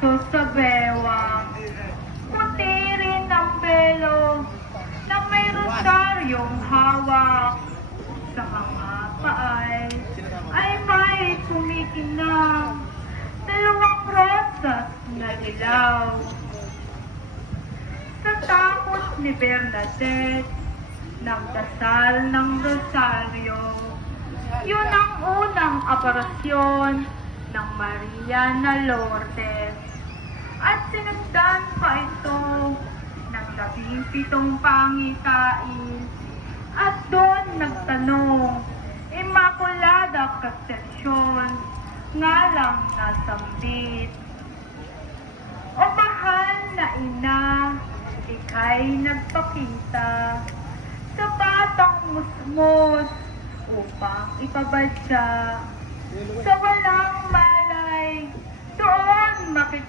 aso sa bewang. Puti rin ang belo na may rosaryong hawak. Sa mga paay ay may kumikinang dalawang rosas na dilaw. Sa takot ni Bernadette, nagdasal ng rosaryo. Yun ang unang aparasyon ng Maria na Lourdes. At sinundan pa ito ng 17 pangitain. At doon nagtanong, Immaculada Concepcion, nga lang nasambit. O mahal na ina, ika'y nagpakita sa batang musmos upang ipabadya sa walang malay doon